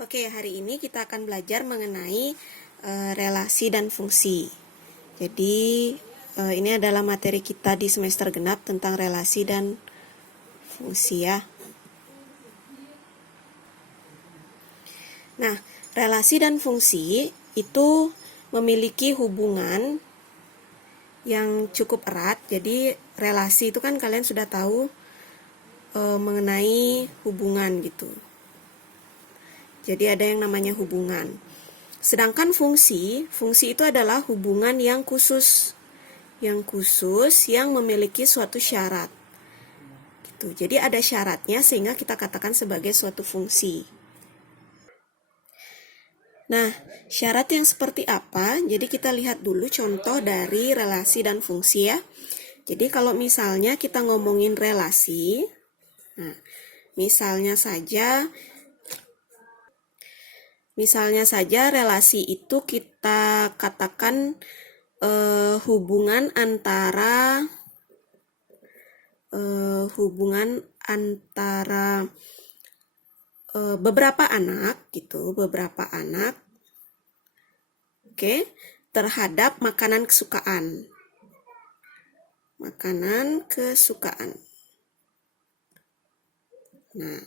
Oke, hari ini kita akan belajar mengenai relasi dan fungsi. Jadi, ini adalah materi kita di semester genap tentang relasi dan fungsi ya. Nah, relasi dan fungsi itu memiliki hubungan yang cukup erat. Jadi, relasi itu kan kalian sudah tahu mengenai hubungan gitu. Jadi ada yang namanya hubungan. Sedangkan fungsi itu adalah hubungan yang khusus yang memiliki suatu syarat. Gitu. Jadi ada syaratnya sehingga kita katakan sebagai suatu fungsi. Nah, syarat yang seperti apa? Jadi kita lihat dulu contoh dari relasi dan fungsi ya. Jadi kalau misalnya kita ngomongin relasi, nah, misalnya saja relasi itu kita katakan hubungan antara beberapa anak gitu, oke, terhadap makanan kesukaan. Nah,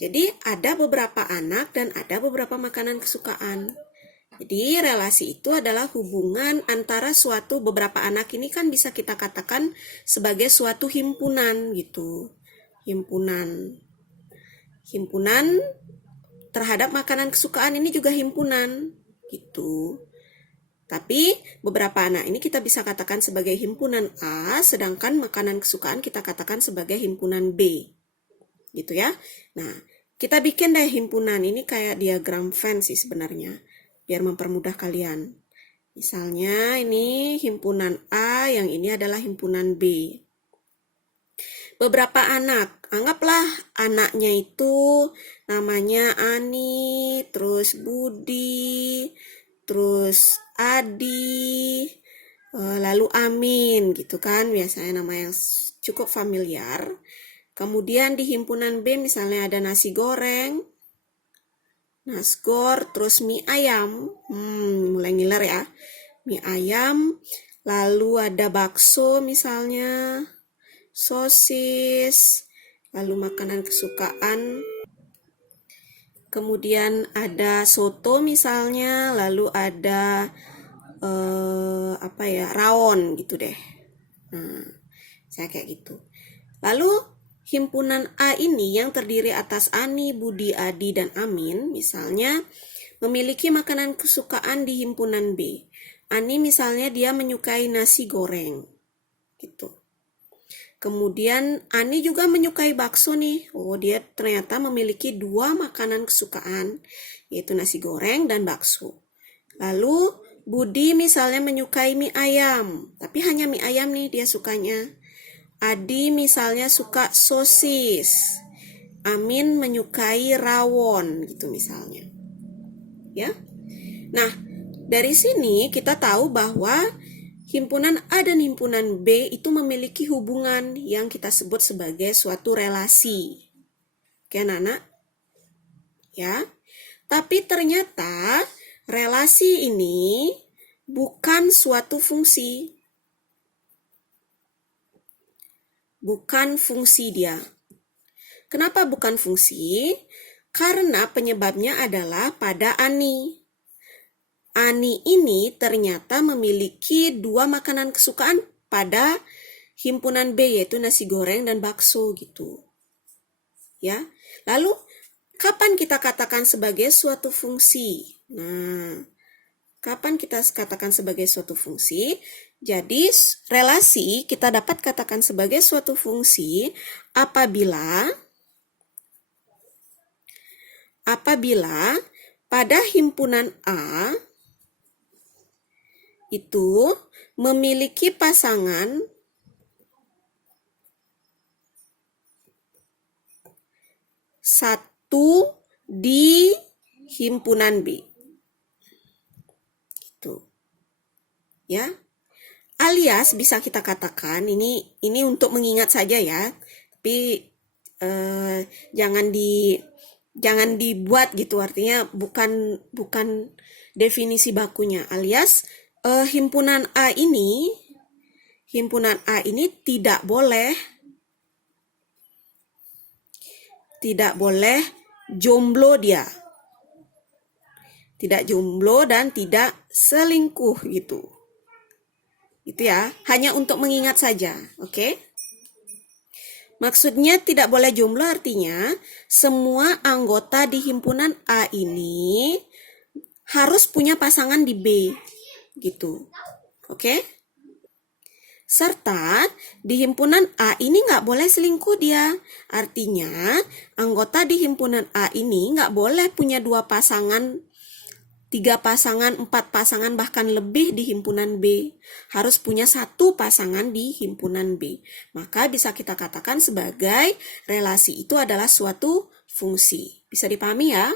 jadi ada beberapa anak dan ada beberapa makanan kesukaan. Jadi relasi itu adalah hubungan antara beberapa anak ini kan bisa kita katakan sebagai suatu himpunan gitu. Himpunan terhadap makanan kesukaan ini juga himpunan gitu. Tapi beberapa anak ini kita bisa katakan sebagai himpunan A, sedangkan makanan kesukaan kita katakan sebagai himpunan B. Gitu ya. Nah, kita bikin deh himpunan ini kayak diagram Venn sih sebenarnya, biar mempermudah kalian. Misalnya ini himpunan A, yang ini adalah himpunan B. Beberapa anak, anggaplah anaknya itu namanya Ani, terus Budi, terus Adi, lalu Amin gitu kan, biasanya nama yang cukup familiar. Kemudian di himpunan B misalnya ada nasi goreng, nasgor, terus mie ayam, mulai ngiler ya, mie ayam, lalu ada bakso misalnya, sosis, lalu makanan kesukaan, kemudian ada soto misalnya, lalu ada rawon gitu deh. Nah, saya kayak gitu. Lalu himpunan A ini yang terdiri atas Ani, Budi, Adi, dan Amin misalnya memiliki makanan kesukaan di himpunan B. Ani misalnya dia menyukai nasi goreng gitu. Kemudian Ani juga menyukai bakso nih. Oh, dia ternyata memiliki dua makanan kesukaan, yaitu nasi goreng dan bakso. Lalu Budi misalnya menyukai mie ayam, tapi hanya mie ayam nih dia sukanya. Adi misalnya suka sosis. Amin menyukai rawon gitu misalnya. Ya. Nah, dari sini kita tahu bahwa himpunan A dan himpunan B itu memiliki hubungan yang kita sebut sebagai suatu relasi. Oke, anak-anak? Ya. Tapi ternyata relasi ini bukan suatu fungsi. Bukan fungsi dia. Kenapa bukan fungsi? Karena penyebabnya adalah pada Ani. Ani ini ternyata memiliki dua makanan kesukaan pada himpunan B, yaitu nasi goreng dan bakso gitu. Ya. Lalu kapan kita katakan sebagai suatu fungsi? Nah, kapan kita katakan sebagai suatu fungsi? Jadi relasi kita dapat katakan sebagai suatu fungsi apabila pada himpunan A itu memiliki pasangan satu di himpunan B. Gitu. Ya. Alias bisa kita katakan ini untuk mengingat saja ya. Tapi jangan Jangan dibuat gitu, artinya bukan definisi bakunya, alias himpunan A ini tidak boleh jomblo dia. Tidak jomblo dan tidak selingkuh gitu. Itu ya, hanya untuk mengingat saja, oke? Maksudnya tidak boleh jomblo artinya semua anggota di himpunan A ini harus punya pasangan di B, gitu. Oke? Serta di himpunan A ini nggak boleh selingkuh dia. Artinya anggota di himpunan A ini nggak boleh punya 2 pasangan, 3 pasangan, 4 pasangan, bahkan lebih di himpunan B. Harus punya 1 pasangan di himpunan B. Maka bisa kita katakan sebagai relasi itu adalah suatu fungsi. Bisa dipahami ya?